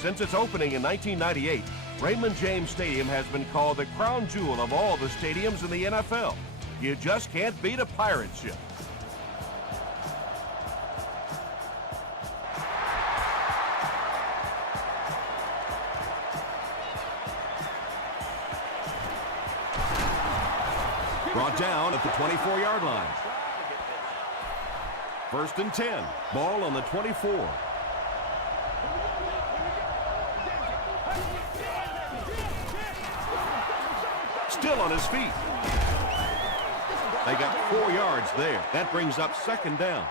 Since its opening in 1998, Raymond James Stadium has been called the crown jewel of all the stadiums in the NFL. You just can't beat a pirate ship. Brought down at the 24-yard line. 1st and 10. Ball on the 24. Still on his feet. They got 4 yards there. That brings up 2nd down.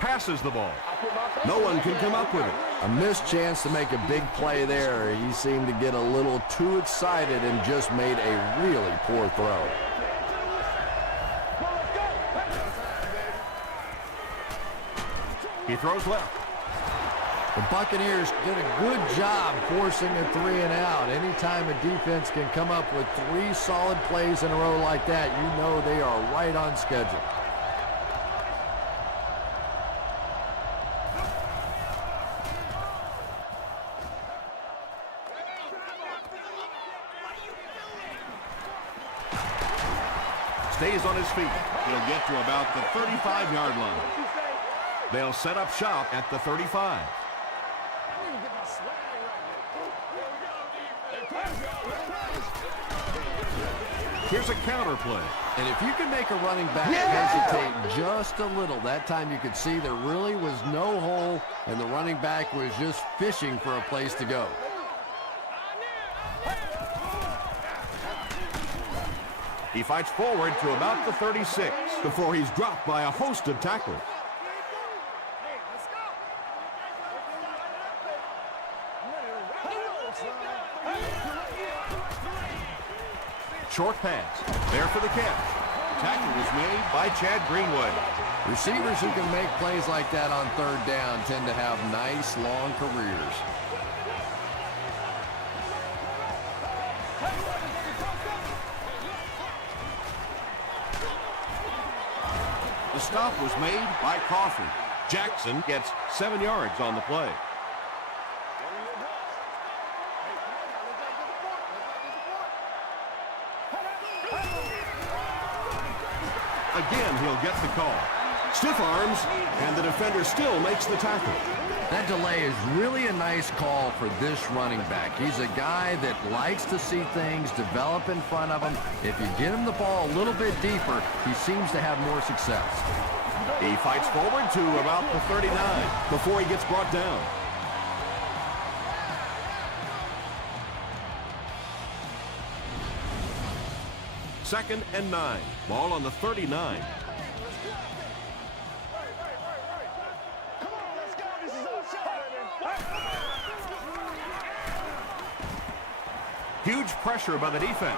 Passes the ball. No one can come up with it. A missed chance to make a big play there. He seemed to get a little too excited and just made a really poor throw. He throws left. The Buccaneers did a good job forcing a 3-and-out. Anytime a defense can come up with 3 solid plays in a row like that, you know they are right on schedule. Stays on his feet. He'll get to about the 35-yard line. They'll set up shop at the 35. Here's a counter play. And if you can make a running back hesitate just a little, that time you could see there really was no hole, and the running back was just fishing for a place to go. He fights forward to about the 36 before he's dropped by a host of tacklers. Short pass. There for the catch. Tackle was made by Chad Greenway. Receivers who can make plays like that on 3rd down tend to have nice, long careers. The stop was made by Crawford. Jackson gets 7 yards on the play. Again, he'll get the call. Stiff arms, and the defender still makes the tackle. That delay is really a nice call for this running back. He's a guy that likes to see things develop in front of him. If you get him the ball a little bit deeper, he seems to have more success. He fights forward to about the 39 before he gets brought down. Second and 9. Ball on the 39. Huge pressure by the defense.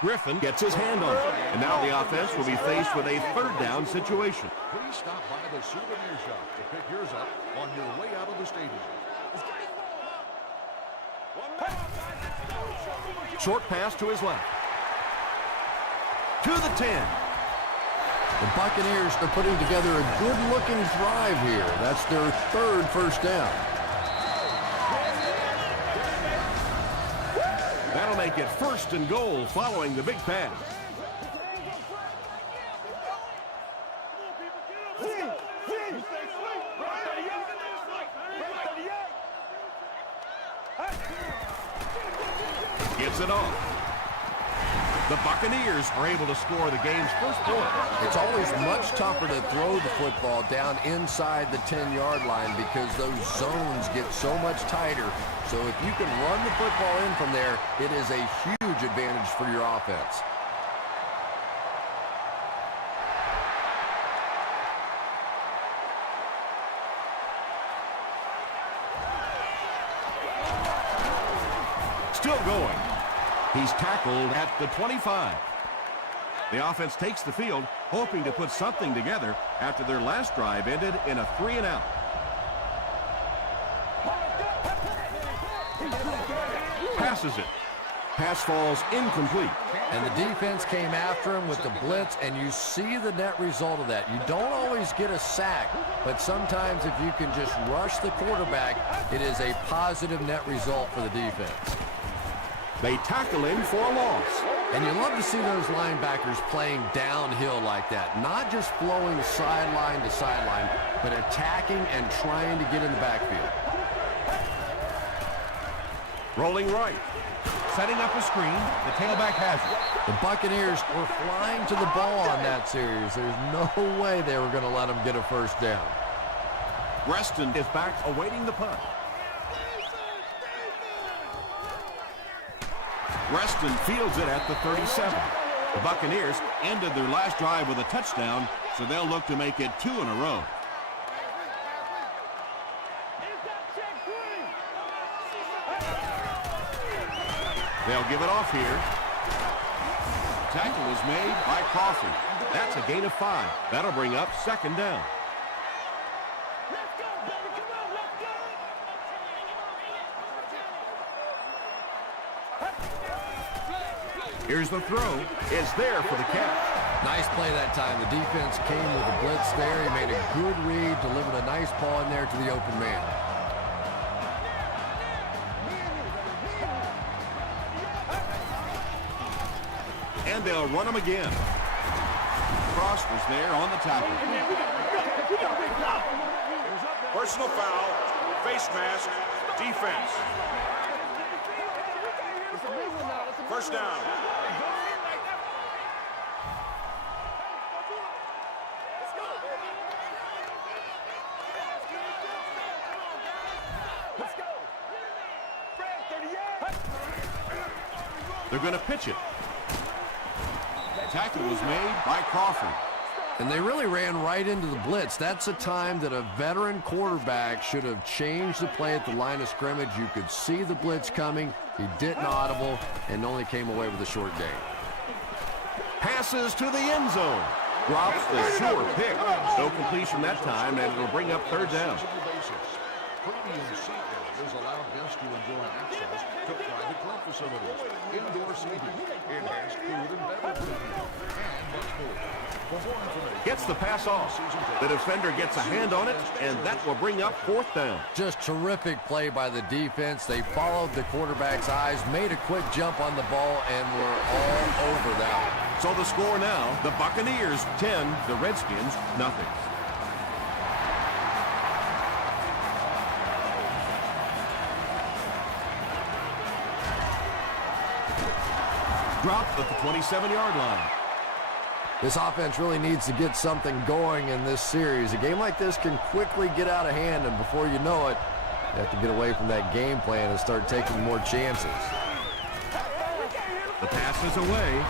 Griffin gets his hand on it. And now the offense will be faced with a 3rd down situation. Please stop by the souvenir shop to pick yours up on your way out of the stadium. Short pass to his left. To the 10. The Buccaneers are putting together a good-looking drive here. That's their 3rd first down. That'll make it 1st and goal following the big pass. Gets it off. The Buccaneers are able to score the game's first point. It's always much tougher to throw the football down inside the 10-yard line because those zones get so much tighter. So if you can run the football in from there, it is a huge advantage for your offense. Still going. He's tackled at the 25. The offense takes the field, hoping to put something together after their last drive ended in a 3-and-out. Passes it. Pass falls incomplete. And the defense came after him with the blitz, and you see the net result of that. You don't always get a sack, but sometimes if you can just rush the quarterback, it is a positive net result for the defense. They tackle him for a loss. And you love to see those linebackers playing downhill like that, not just flowing sideline to sideline, but attacking and trying to get in the backfield. Rolling right. Setting up a screen. The tailback has it. The Buccaneers were flying to the ball on that series. There's no way they were going to let them get a first down. Reston is back awaiting the punt. Reston fields it at the 37. The Buccaneers ended their last drive with a touchdown, so they'll look to make it 2 in a row. They'll give it off here. Tackle is made by Crawford. That's a gain of 5. That'll bring up 2nd down. Here's the throw. It's there for the catch. Nice play that time. The defense came with a blitz there. He made a good read, delivered a nice ball in there to the open man. And they'll run him again. Cross was there on the tackle. Personal foul, face mask, defense. First down. They're going to pitch it. Tackle was made by Crawford. And they really ran right into the blitz. That's a time that a veteran quarterback should have changed the play at the line of scrimmage. You could see the blitz coming. He didn't audible and only came away with a short gain. Passes to the end zone. Drops the sure pick. No completion that time, and it'll bring up 3rd down. Premium seat areas allow guests to enjoy access to private club facilities, indoor seating, enhanced food and beverage review, and much more. For more information, Gets the pass off. The defender gets a hand on it, and that will bring up 4th down. Just terrific play by the defense. They followed the quarterback's eyes, made a quick jump on the ball, and were all over that one. So the score now, the Buccaneers 10, the Redskins nothing. Dropped at the 27-yard line. This offense really needs to get something going in this series. A game like this can quickly get out of hand, and before you know it, you have to get away from that game plan and start taking more chances. The pass is away.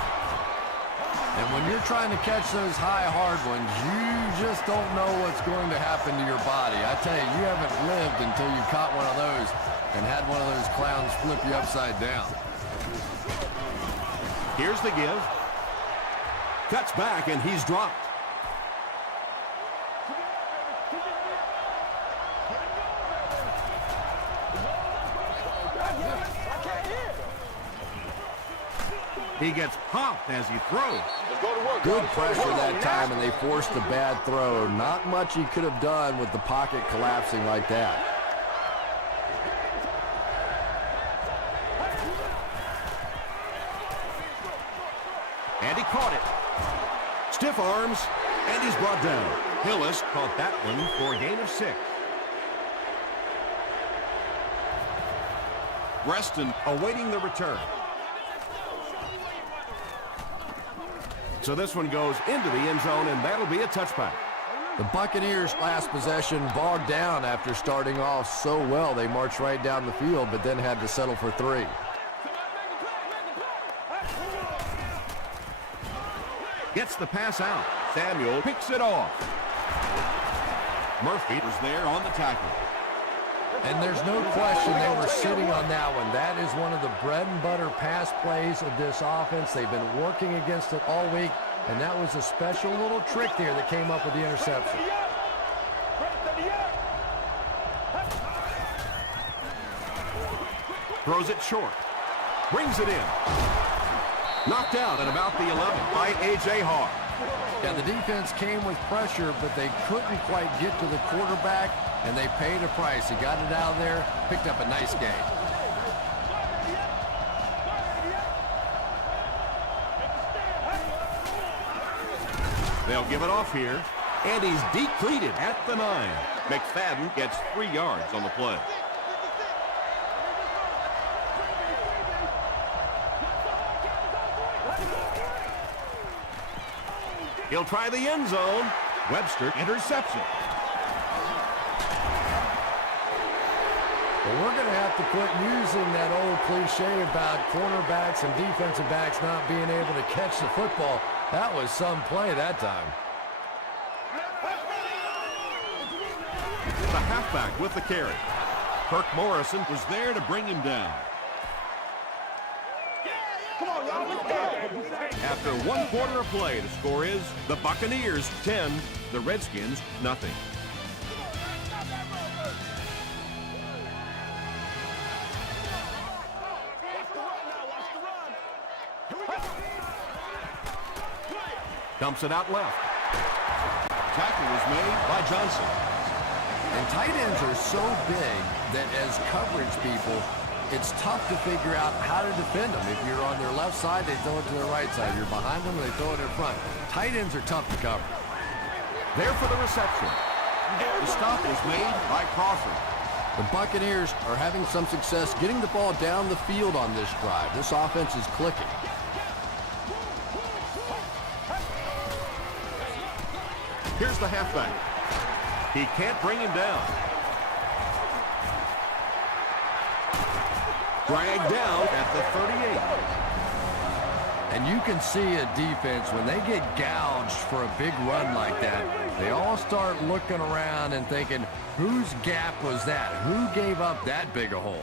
And when you're trying to catch those high, hard ones, you just don't know what's going to happen to your body. I tell you, you haven't lived until you caught one of those and had one of those clowns flip you upside down. Here's the give. Cuts back, and he's dropped. He gets popped as he throws. Good pressure that time, and they forced a bad throw. Not much he could have done with the pocket collapsing like that. And he caught it. Stiff arms, and he's brought down. Hillis caught that one for a gain of 6. Reston awaiting the return. So this one goes into the end zone, and that'll be a touchback. The Buccaneers' last possession bogged down after starting off so well. They marched right down the field, but then had to settle for 3. Gets the pass out. Samuel picks it off. Murphy was there on the tackle. And there's no question they were sitting on that one. That is one of the bread and butter pass plays of this offense. They've been working against it all week, and that was a special little trick there that came up with the interception. Throws it short. Brings it in. Knocked out at about the 11 by A.J. Hart. Yeah, the defense came with pressure, but they couldn't quite get to the quarterback, and they paid a price. He got it out of there, picked up a nice gain. They'll give it off here, and he's depleted at the 9. McFadden gets 3 yards on the play. He'll try the end zone. Webster interception. Well, we're going to have to quit using that old cliche about cornerbacks and defensive backs not being able to catch the football. That was some play that time. The halfback with the carry. Kirk Morrison was there to bring him down. After 1 quarter of play, the score is the Buccaneers 10, the Redskins nothing. Dumps it out left. Tackle was made by Johnson. And tight ends are so big that as coverage people, it's tough to figure out how to defend them. If you're on their left side, they throw it to their right side. If you're behind them, they throw it in front. Tight ends are tough to cover. There for the reception. The stop is made by Crawford. The Buccaneers are having some success getting the ball down the field on this drive. This offense is clicking. Here's the halfback. He can't bring him down. Dragged down at the 38. And you can see a defense, when they get gouged for a big run like that, they all start looking around and thinking, whose gap was that? Who gave up that big a hole?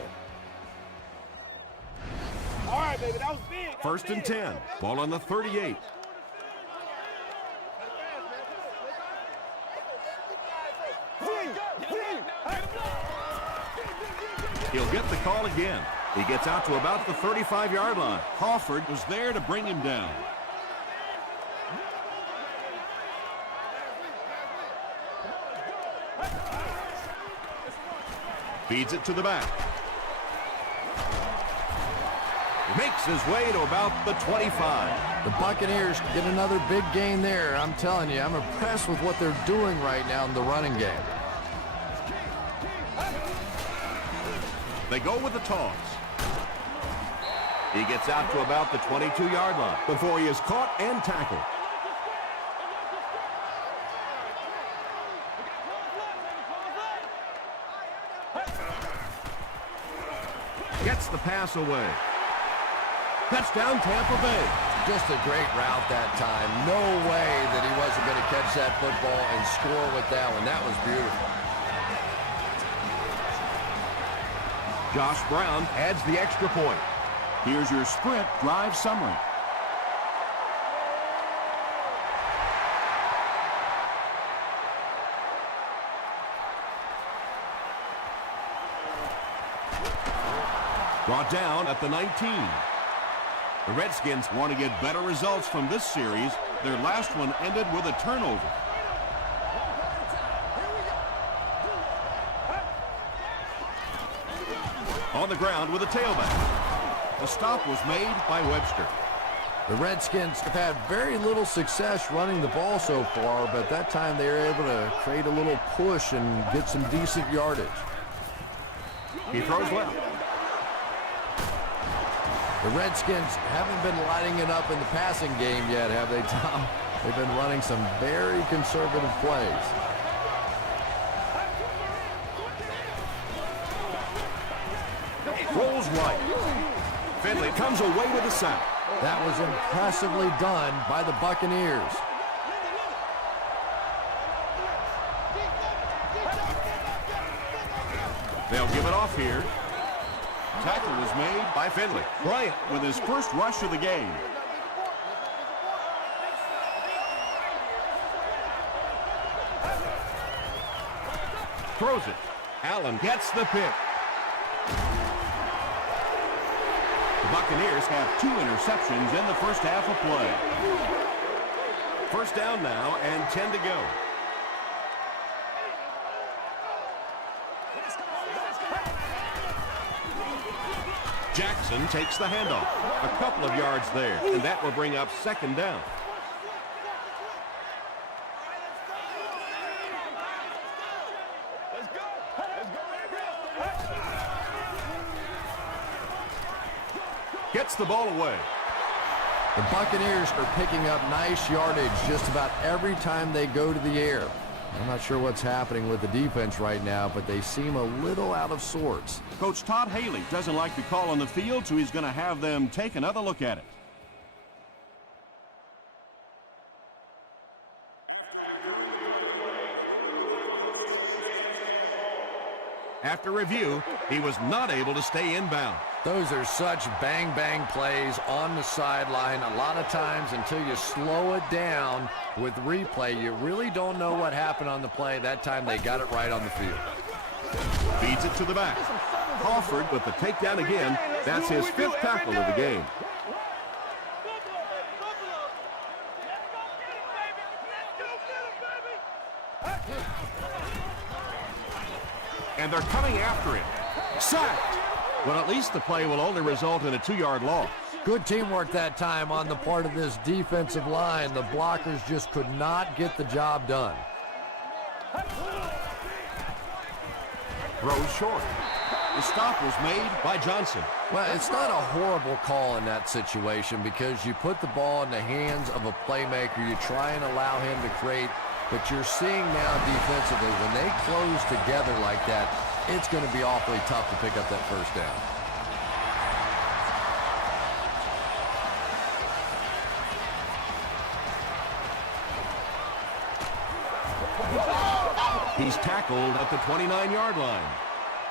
All right, baby, that was big. First and 10. Ball on the 38. He'll get the call again. He gets out to about the 35-yard line. Crawford was there to bring him down. Feeds it to the back. Makes his way to about the 25. The Buccaneers get another big gain there. I'm telling you, I'm impressed with what they're doing right now in the running game. They go with the toss. He gets out to about the 22-yard line before he is caught and tackled. Gets the pass away. Touchdown, Tampa Bay. Just a great route that time. No way that he wasn't going to catch that football and score with that one. That was beautiful. Josh Brown adds the extra point. Here's your sprint drive summary. Brought down at the 19. The Redskins want to get better results from this series. Their last one ended with a turnover. On the ground with a tailback. The stop was made by Webster. The Redskins have had very little success running the ball so far, but that time they were able to create a little push and get some decent yardage. He throws left. The Redskins haven't been lighting it up in the passing game yet, have they, Tom? They've been running some very conservative plays. Rolls right. Finley comes away with a sack. That was impressively done by the Buccaneers. They'll give it off here. Tackle was made by Finley. Bryant with his first rush of the game. Throws it. Allen gets the pick. The Buccaneers have 2 interceptions in the first half of play. First down now and 10 to go. Jackson takes the handoff. A couple of yards there, and that will bring up second down. Gets the ball away. The Buccaneers are picking up nice yardage just about every time they go to the air. I'm not sure what's happening with the defense right now, but they seem a little out of sorts. Coach Todd Haley doesn't like the call on the field, so he's going to have them take another look at it. After review, he was not able to stay in bounds. Those are such bang-bang plays on the sideline. A lot of times, until you slow it down with replay, you really don't know what happened on the play. That time, they got it right on the field. Feeds it to the back. Crawford with the takedown again. That's his 5th tackle of the game. And they're coming after him. Sacked. Well, at least the play will only result in a 2-yard loss. Good teamwork that time on the part of this defensive line. The blockers just could not get the job done. Throws short. The stop was made by Johnson. Well, it's not a horrible call in that situation because you put the ball in the hands of a playmaker. You try and allow him to create, but you're seeing now defensively, when they close together like that, it's going to be awfully tough to pick up that first down. He's tackled at the 29-yard line.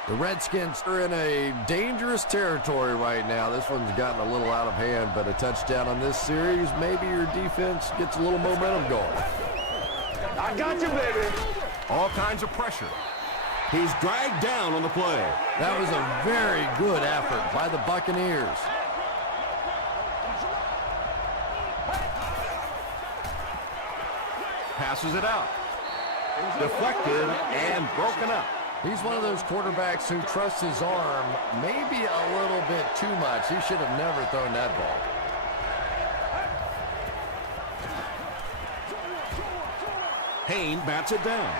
The Redskins are in a dangerous territory right now. This one's gotten a little out of hand, but a touchdown on this series, maybe your defense gets a little momentum going. I got you, baby. All kinds of pressure. He's dragged down on the play. That was a very good effort by the Buccaneers. Passes it out. Deflected and broken up. He's one of those quarterbacks who trusts his arm maybe a little bit too much. He should have never thrown that ball. Hayne bats it down.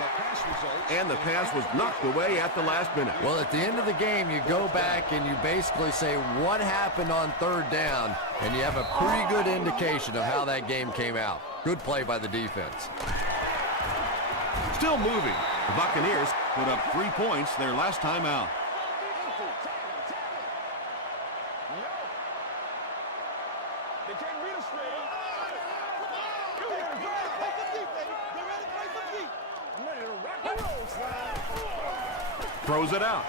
And the pass was knocked away at the last minute. Well, at the end of the game, you go back and you basically say what happened on third down, and you have a pretty good indication of how that game came out. Good play by the defense. Still moving. The Buccaneers put up 3 points their last time out. They can't beat us straight. I'm ready to rock and roll, son. Throws it out.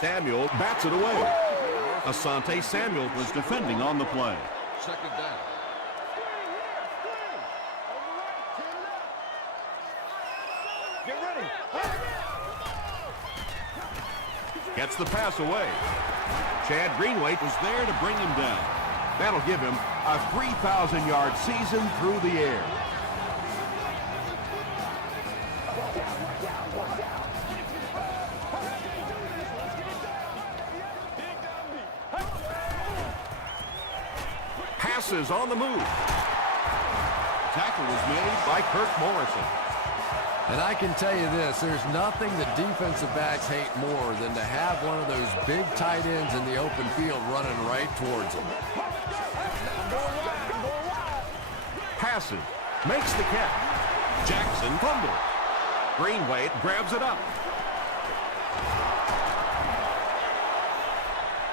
Samuel bats it away. Asante Samuel was defending on the play. Second down. Get ready. Gets the pass away. Chad Greenway was there to bring him down. That'll give him a 3,000-yard season through the air. Passes on the move. Tackle was made by Kirk Morrison. And I can tell you this, there's nothing the defensive backs hate more than to have one of those big tight ends in the open field running right towards them. Passes. Makes the catch. Jackson fumbles. Greenway grabs it up.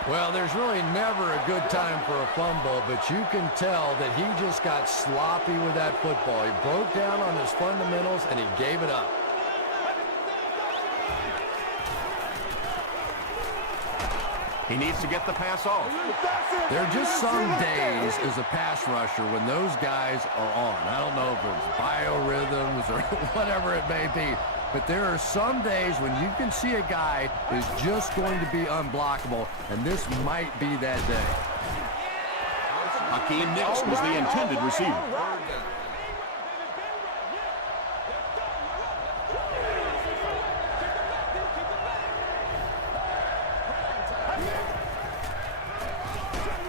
Well, there's really never a good time for a fumble, but you can tell that he just got sloppy with that football. He broke down on his fundamentals, and he gave it up. He needs to get the pass off. There are just some days as a pass rusher when those guys are on. I don't know if it's biorhythms or whatever it may be, but there are some days when you can see a guy is just going to be unblockable, and this might be that day. Hakeem Nicks was the intended receiver.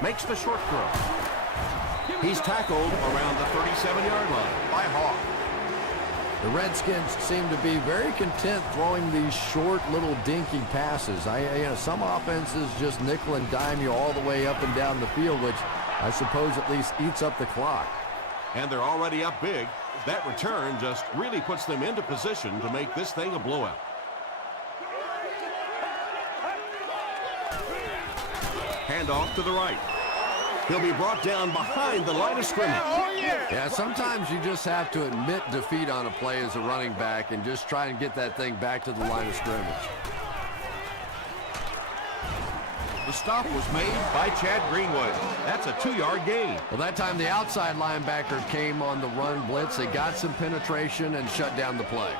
Makes the short throw. He's tackled around the 37-yard line by Hawk. The Redskins seem to be very content throwing these short little dinky passes. Some offenses just nickel and dime you all the way up and down the field, which I suppose at least eats up the clock. And they're already up big. That return just really puts them into position to make this thing a blowout. Handoff to the right. He'll be brought down behind the line of scrimmage. Yeah, sometimes you just have to admit defeat on a play as a running back and just try and get that thing back to the line of scrimmage. The stop was made by Chad Greenwood. That's a 2-yard gain. Well, that time the outside linebacker came on the run blitz. They got some penetration and shut down the play.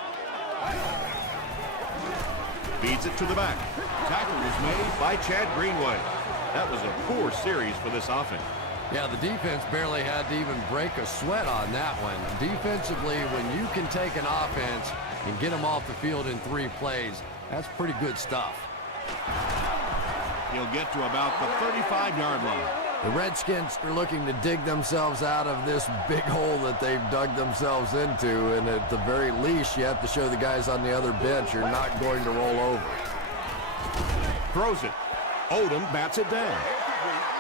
Feeds it to the back. Tackle was made by Chad Greenwood. That was a poor series for this offense. Yeah, the defense barely had to even break a sweat on that one. Defensively, when you can take an offense and get them off the field in 3 plays, that's pretty good stuff. He'll get to about the 35-yard line. The Redskins are looking to dig themselves out of this big hole that they've dug themselves into, and at the very least, you have to show the guys on the other bench you're not going to roll over. Throws it. Odom bats it down.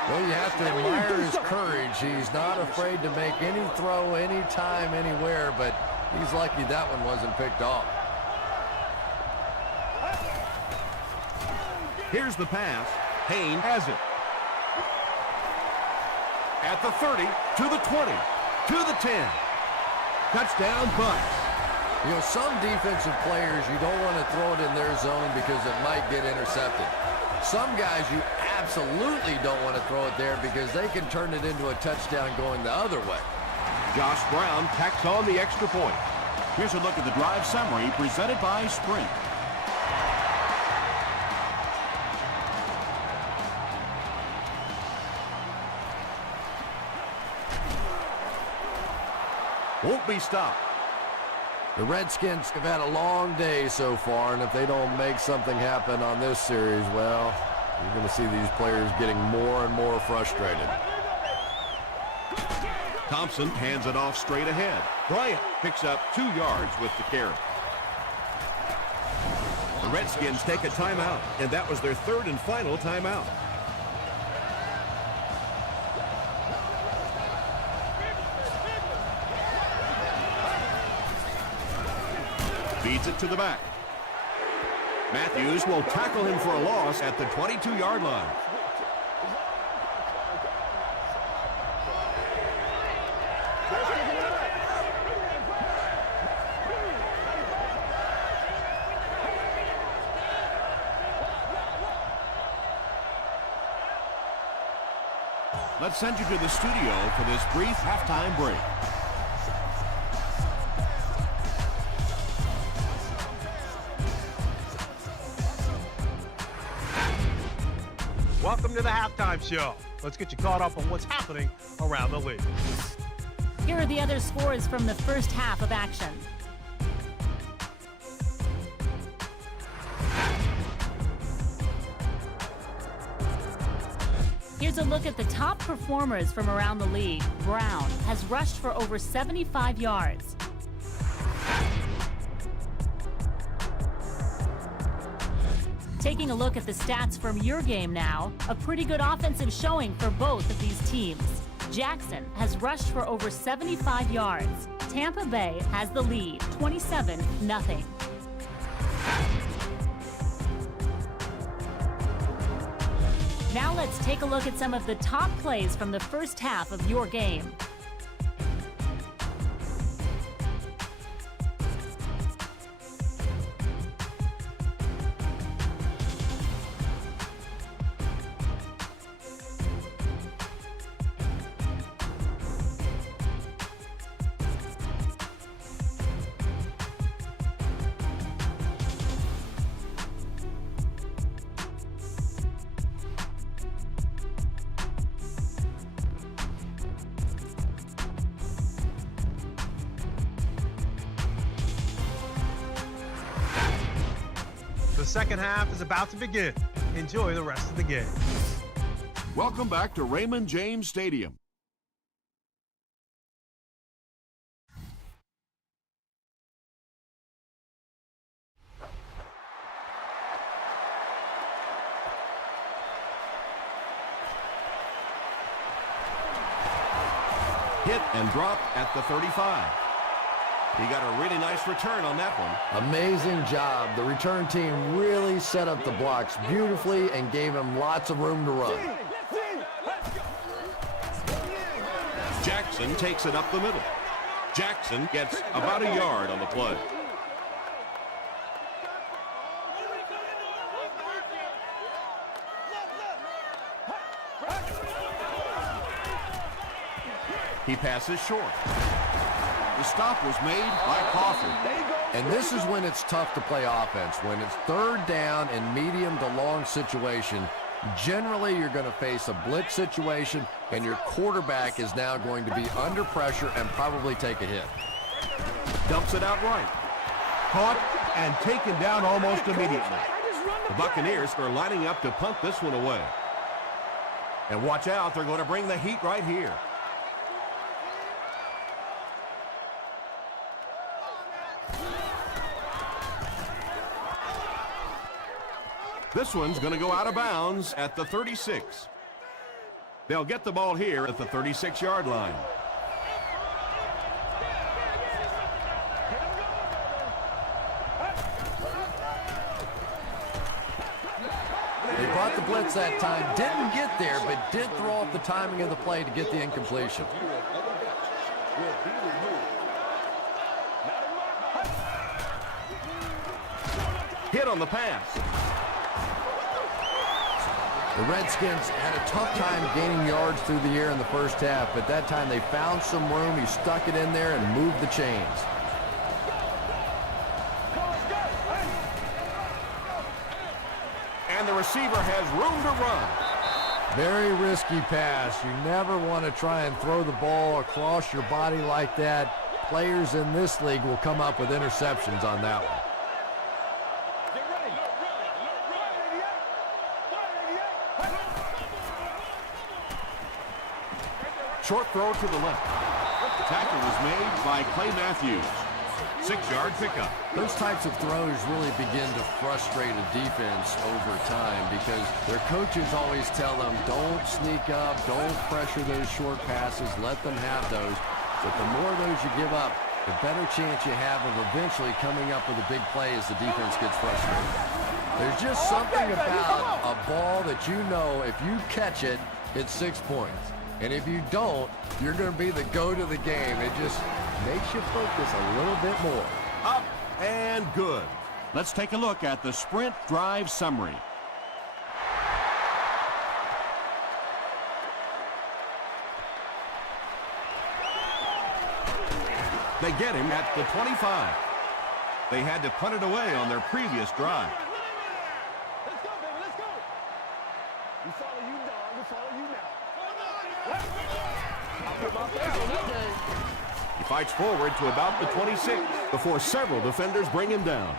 Well, you have to admire his courage. He's not afraid to make any throw, anytime, anywhere, but he's lucky that one wasn't picked off. Here's the pass. Payne has it. At the 30, to the 20, to the 10. Touchdown, Bucs. You know, some defensive players, you don't want to throw it in their zone because it might get intercepted. Some guys, you absolutely don't want to throw it there because they can turn it into a touchdown going the other way. Josh Brown tacks on the extra point. Here's a look at the drive summary presented by Sprint. Won't be stopped. The Redskins have had a long day so far, and if they don't make something happen on this series, well, you're going to see these players getting more and more frustrated. Thompson hands it off straight ahead. Bryant picks up 2 yards with the carry. The Redskins take a timeout, and that was their 3rd and final timeout. Feeds it to the back. Matthews will tackle him for a loss at the 22-yard line. Let's send you to the studio for this brief halftime break. Welcome to the halftime show. Let's get you caught up on what's happening around the league. Here are the other scores from the first half of action. Here's a look at the top performers from around the league. Brown has rushed for over 75 yards. Taking a look at the stats from your game now, a pretty good offensive showing for both of these teams. Jackson has rushed for over 75 yards. Tampa Bay has the lead, 27-0. Now let's take a look at some of the top plays from the first half of your game. the second half is about to begin. Enjoy the rest of the game. Welcome back to Raymond James Stadium. Hit and drop at the 35. He got a really nice return on that one. Amazing job. The return team really set up the blocks beautifully and gave him lots of room to run. Jackson takes it up the middle. Jackson gets about a yard on the play. He passes short. The stop was made by Crawford. And this is when it's tough to play offense. When it's third down in medium to long situation, generally you're going to face a blitz situation, and your quarterback is now going to be under pressure and probably take a hit. Dumps it out right. Caught and taken down almost immediately. The Buccaneers are lining up to punt this one away. And watch out, they're going to bring the heat right here. This one's going to go out of bounds at the 36. They'll get the ball here at the 36-yard line. They brought the blitz that time, didn't get there, but did throw off the timing of the play to get the incompletion. Hit on the pass. The Redskins had a tough time gaining yards through the air in the first half, but that time they found some room. He stuck it in there and moved the chains. And the receiver has room to run. Very risky pass. You never want to try and throw the ball across your body like that. Players in this league will come up with interceptions on that one. Short throw to the left. Tackle was made by Clay Matthews. 6-yard pickup. Those types of throws really begin to frustrate a defense over time because their coaches always tell them, don't sneak up, don't pressure those short passes, let them have those. But the more of those you give up, the better chance you have of eventually coming up with a big play as the defense gets frustrated. There's just something about a ball that you know if you catch it, it's 6 points. And if you don't, you're going to be the goat of the game. It just makes you focus a little bit more. Up and good. Let's take a look at the sprint drive summary. They get him at the 25. They had to punt it away on their previous drive. Let's go, baby, let's go. We follow you, dog. We follow you now. He fights forward to about the 26 before several defenders bring him down.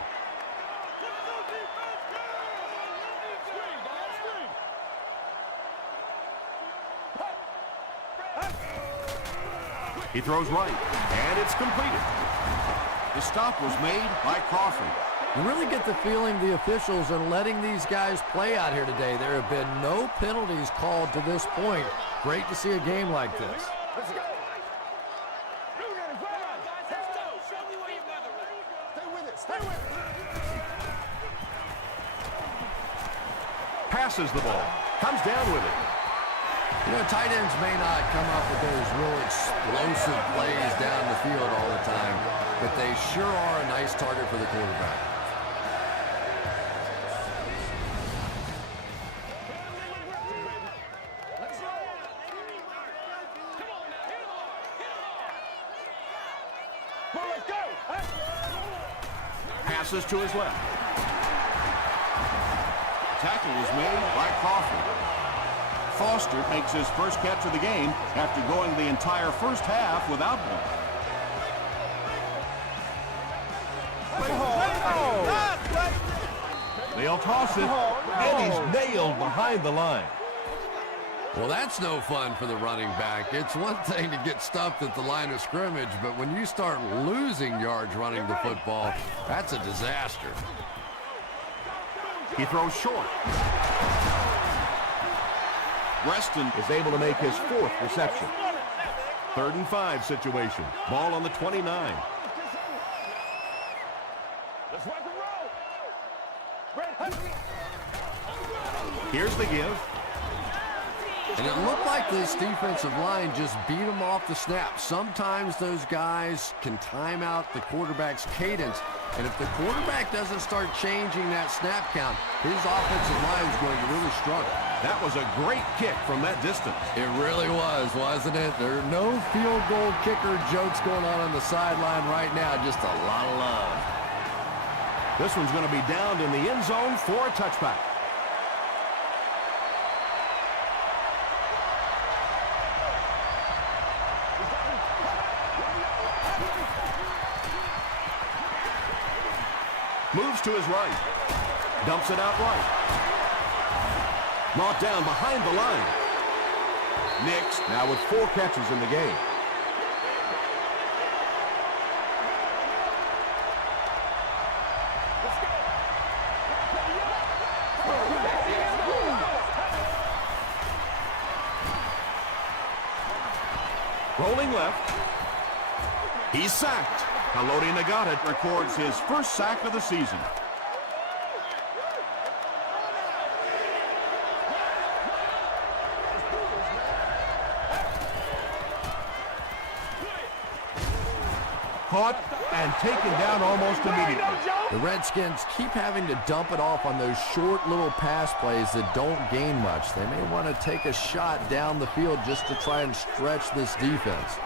He throws right, and it's completed. The stop was made by Crawford. You really get the feeling the officials are letting these guys play out here today. There have been no penalties called to this point. Great to see a game like this. Let's go. Show me where you're going. Stay with it. Stay with it. Passes the ball. Comes down with it. You know, tight ends may not come up with those real explosive plays down the field all the time, but they sure are a nice target for the quarterback. Passes to his left. Tackle was made by Crawford. Foster makes his first catch of the game after going the entire first half without one. They'll toss it, and he's nailed behind the line. Well, that's no fun for the running back. It's one thing to get stuffed at the line of scrimmage, but when you start losing yards running the football, that's a disaster. He throws short. Reston is able to make his 4th reception. 3rd and 5 situation. Ball on the 29. Here's the give. And it looked like this defensive line just beat them off the snap. Sometimes those guys can time out the quarterback's cadence. And if the quarterback doesn't start changing that snap count, his offensive line is going to really struggle. That was a great kick from that distance. It really was, wasn't it? There are no field goal kicker jokes going on the sideline right now. Just a lot of love. This one's going to be downed in the end zone for a touchback. Moves to his right. Dumps it out right. Brought down behind the line. Nix now with 4 catches in the game. Rolling left. He's sacked. Haloti Nagata records his 1st sack of the season. Caught and taken down almost immediately. The Redskins keep having to dump it off on those short little pass plays that don't gain much. They may want to take a shot down the field just to try and stretch this defense.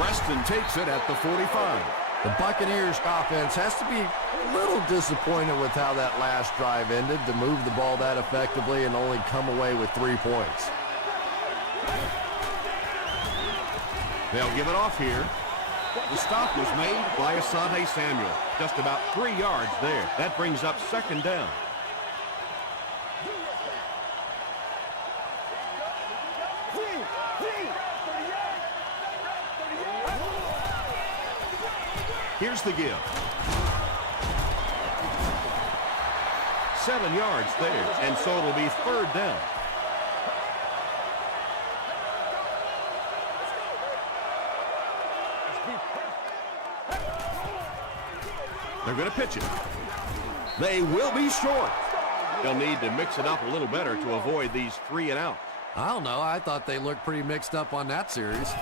Reston takes it at the 45. The Buccaneers offense has to be a little disappointed with how that last drive ended, to move the ball that effectively and only come away with 3 points. They'll give it off here. The stop was made by Asante Samuel. Just about 3 yards there. That brings up 2nd down. Here's the give. 7 yards there, and so it'll be 3rd down. They're going to pitch it. They will be short. They'll need to mix it up a little better to avoid these 3 and out. I don't know. I thought they looked pretty mixed up on that series.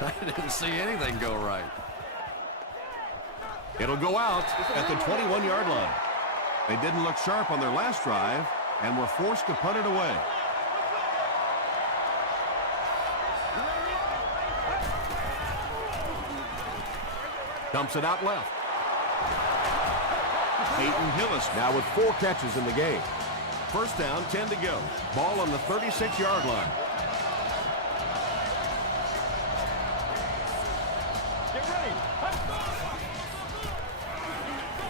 I didn't see anything go right. It'll go out at the 21-yard line. They didn't look sharp on their last drive and were forced to punt it away. Dumps it out left. Peyton Hillis now with 4 catches in the game. 1st down, 10 to go. Ball on the 36-yard line.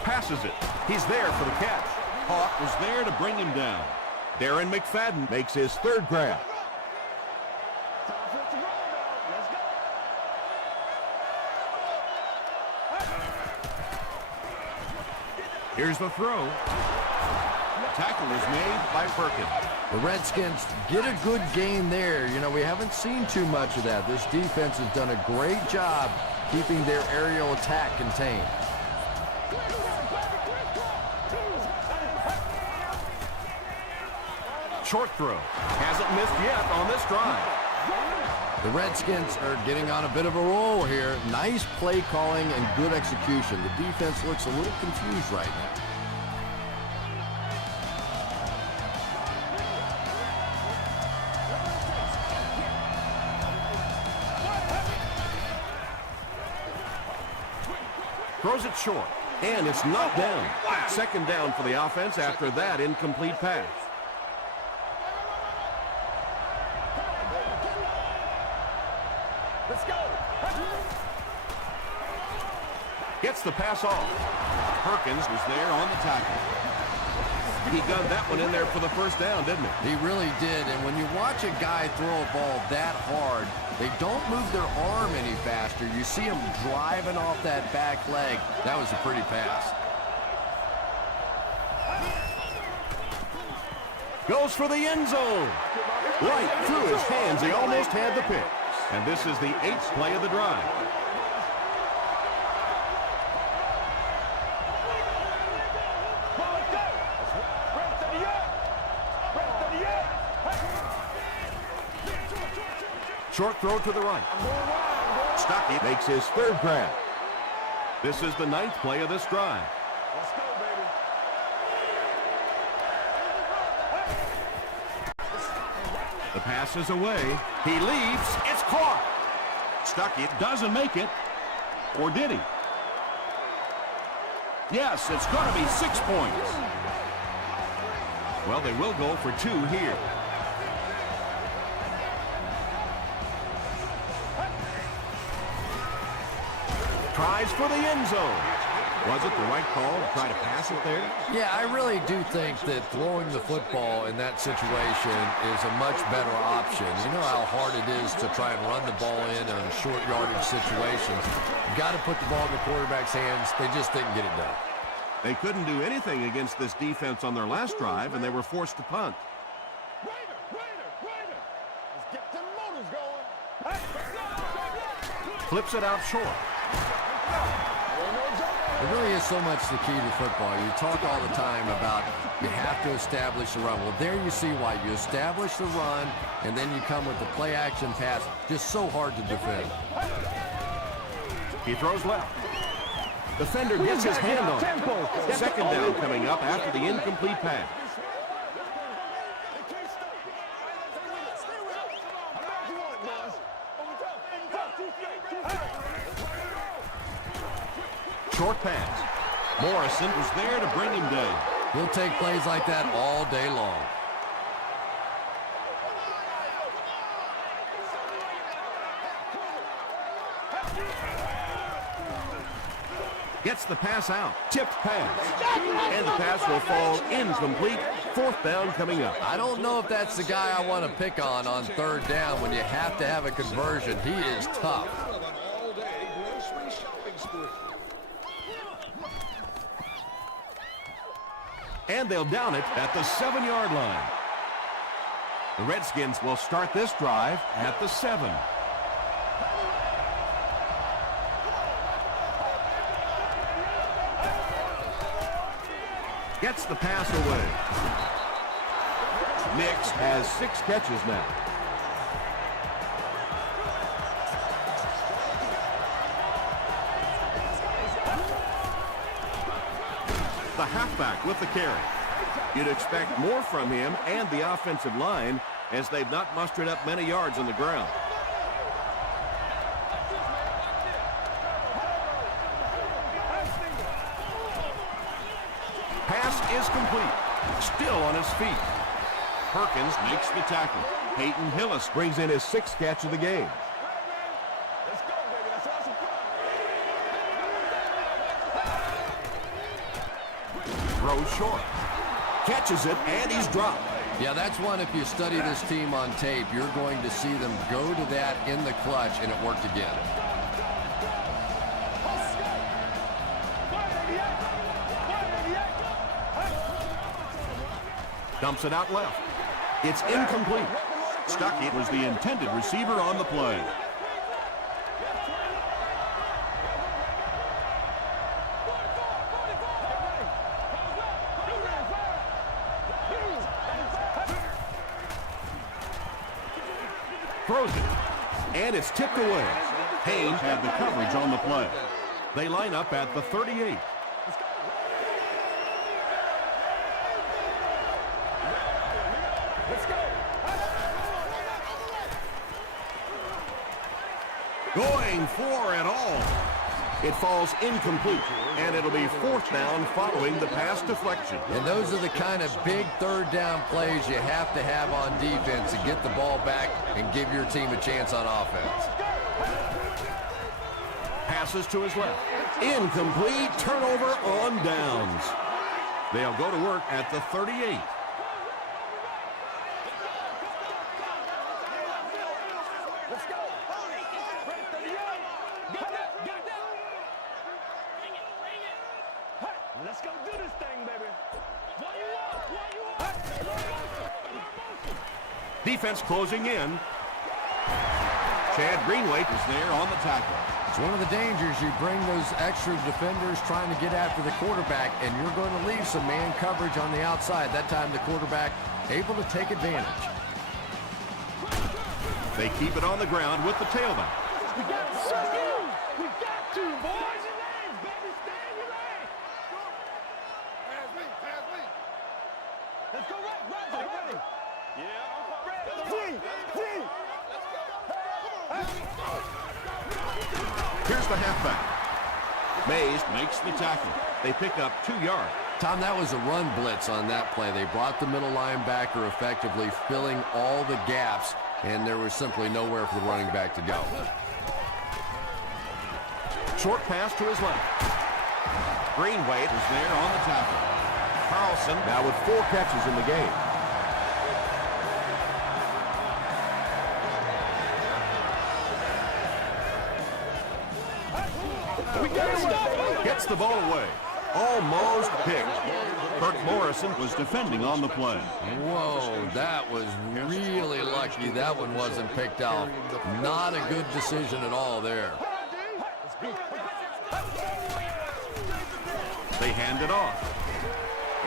Passes it. He's there for the catch. Hawk was there to bring him down. Darren McFadden makes his 3rd grab. Here's the throw. Tackle is made by Perkins. The Redskins get a good gain there. You know, we haven't seen too much of that. This defense has done a great job keeping their aerial attack contained. Short throw. Hasn't missed yet on this drive. The Redskins are getting on a bit of a roll here. Nice play calling and good execution. The defense looks a little confused right now. Throws it short, and it's knocked down. 2nd down for the offense after that incomplete pass. Let's go. Gets the pass off. Perkins was there on the tackle. He gunned that one in there for the first down, didn't he? He really did, and when you watch a guy throw a ball that hard, they don't move their arm any faster. You see him driving off that back leg. That was a pretty pass. Goes for the end zone. Right through his hands. He almost had the pick. And this is the 8th play of the drive. Short throw to the right. Stuckey makes his 3rd grab. This is the 9th play of this drive. Let's go, baby. The pass is away. He leaps. It's caught. Stuckey doesn't make it. Or did he? Yes, it's going to be 6 points. Well, they will go for 2 here. Tries for the end zone. Was it the right call to try to pass it there? Yeah, I really do think that throwing the football in that situation is a much better option. You know how hard it is to try and run the ball in short yardage situations. You got to put the ball in the quarterback's hands. They just didn't get it done. They couldn't do anything against this defense on their last drive, and they were forced to punt. Let's get them motors going. Flips it out short. It really is so much the key to football. You talk all the time about you have to establish the run. Well, there you see why. You establish the run, and then you come with the play-action pass. Just so hard to defend. He throws left. Defender gets his hand on it. 2nd down coming up after the incomplete pass. Short pass. Morrison was there to bring him down. He'll take plays like that all day long. Gets the pass out. Tipped pass. And the pass will fall incomplete. 4th down coming up. I don't know if that's the guy I want to pick on 3rd down when you have to have a conversion. He is tough. And they'll down it at the 7-yard line. The Redskins will start this drive at the 7. Gets the pass away. Nix has 6 catches now. The halfback with the carry. You'd expect more from him and the offensive line as they've not mustered up many yards on the ground. Pass is complete. Still on his feet. Perkins makes the tackle. Peyton Hillis brings in his 6th catch of the game. Let's go, baby. That's awesome. Throws short. Catches it, and he's dropped. Yeah, that's one, if you study this team on tape, you're going to see them go to that in the clutch, and it worked again. Dumps it out left. It's incomplete. Stuckey was the intended receiver on the play. Throws it. And it's tipped away. Haynes had the coverage on the play. They line up at the 38. Going for it all. It falls incomplete, and it'll be 4th down following the pass deflection. And those are the kind of big 3rd down plays you have to have on defense to get the ball back and give your team a chance on offense. Passes to his left. Incomplete. Turnover on downs. They'll go to work at the 38. Let's go. Right 38. Got that. Hey, let's go do this thing, baby. What you want? Defense closing in. Chad Greenway is there on the tackle. It's one of the dangers. You bring those extra defenders trying to get after the quarterback, and you're going to leave some man coverage on the outside. That time the quarterback able to take advantage. They keep it on the ground with the tailback. We got to, boys. Baby, stay in your lane. Pass me. Let's go right. Ready. Yeah. Here's the halfback. Mays makes the tackle. They pick up 2 yards. Tom, that was a run blitz on that play. They brought the middle linebacker effectively, filling all the gaps, and there was simply nowhere for the running back to go. Short pass to his left. Greenway is there on the tackle. Carlson now with 4 catches in the game. Gets the ball away. Almost picked. Kirk Morrison was defending on the play. Whoa, that was really lucky. That one wasn't picked out. Not a good decision at all there. They hand it off.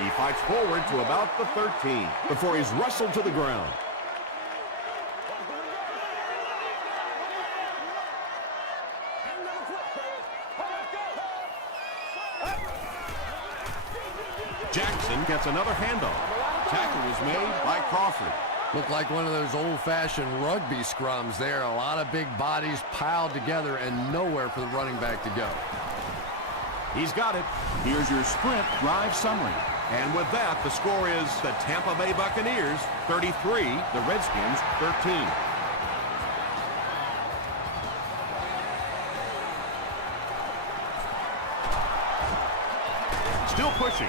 He fights forward to about the 13 before he's wrestled to the ground. Jackson gets another handoff. Tackle was made by Crawford. Looked like one of those old-fashioned rugby scrums there. A lot of big bodies piled together and nowhere for the running back to go. He's got it. Here's your sprint drive summary. And with that, the score is the Tampa Bay Buccaneers 33, the Redskins 13. Still pushing.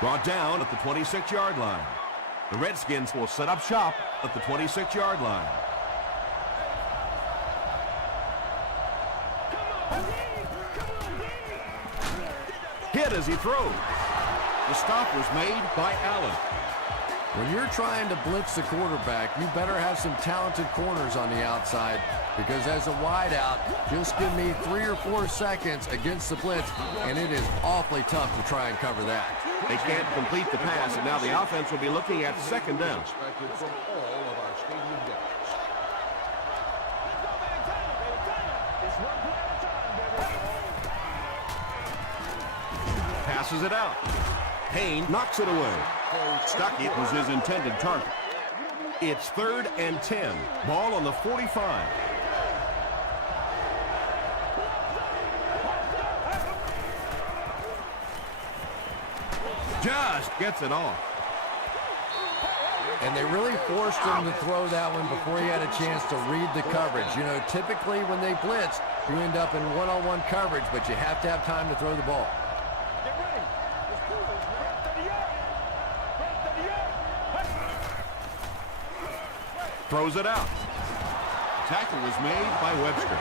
Brought down at the 26-yard line. The Redskins will set up shop at the 26-yard line. Hit as he throws. The stop was made by Allen. When you're trying to blitz the quarterback, you better have some talented corners on the outside, because as a wideout, just give me 3 or 4 seconds against the blitz, and it is awfully tough to try and cover that. They can't complete the pass, and now the offense will be looking at second down. Expected from all of our stadium guests. Passes it out. Payne knocks it away. Stuckey was his intended target. It's 3rd and 10. Ball on the 45. Just gets it off. And they really forced him to throw that one before he had a chance to read the coverage. You know, typically when they blitz, you end up in one-on-one coverage, but you have to have time to throw the ball. Get ready. Let's do this. Throws it out. Tackle was made by Webster.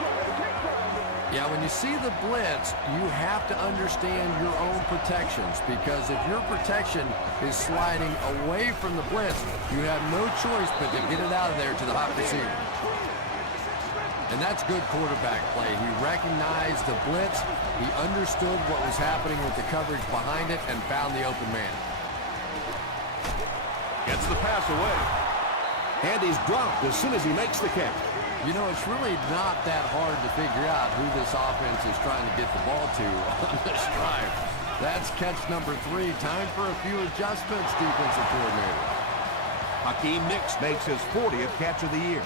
Yeah, when you see the blitz, you have to understand your own protections, because if your protection is sliding away from the blitz, you have no choice but to get it out of there to the hot receiver. And that's good quarterback play. He recognized the blitz, he understood what was happening with the coverage behind it, and found the open man. Gets the pass away. And he's dropped as soon as he makes the catch. You know, it's really not that hard to figure out who this offense is trying to get the ball to on this drive. That's catch number 3. Time for a few adjustments, defensive coordinator. Hakeem Nicks makes his 40th catch of the year.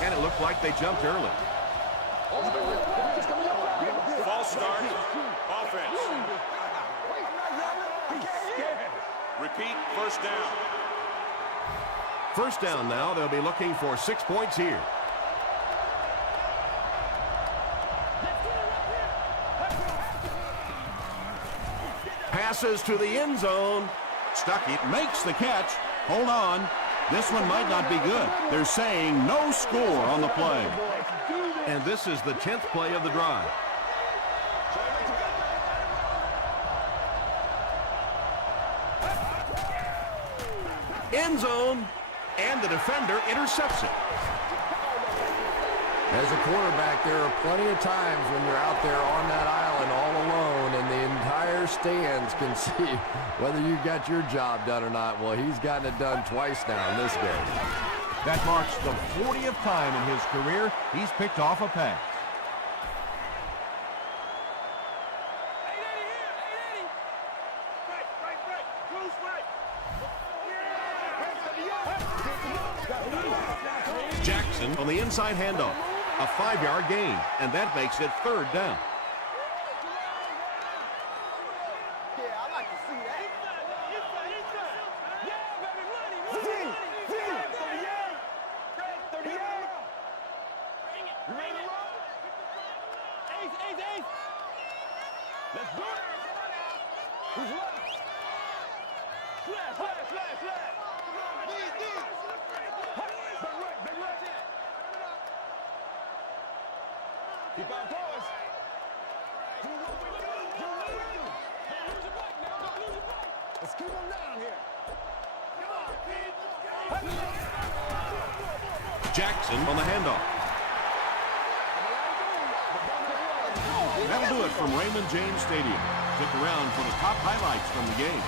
And it looked like they jumped early. False start. Offense. Repeat, first down. First down now. They'll be looking for 6 points here. Passes to the end zone. Stuckey makes the catch. Hold on. This one might not be good. They're saying no score on the play. And this is the 10th play of the drive. End zone. And the defender intercepts it. As a quarterback, there are plenty of times when you're out there on that island all alone and the entire stands can see whether you got your job done or not. Well, he's gotten it done twice now in this game. That marks the 40th time in his career he's picked off a pass. Jackson on the inside handoff. A 5-yard gain, and that makes it 3rd down. Yeah, I like to see that. You ready to roll? Ace. Let's do it. Who's left? Flat. Big right. Keep on toes. Do what we do. Let's keep them down here. Jackson on the handoff. That'll do it from Raymond James Stadium. Stick around for the top highlights from the game.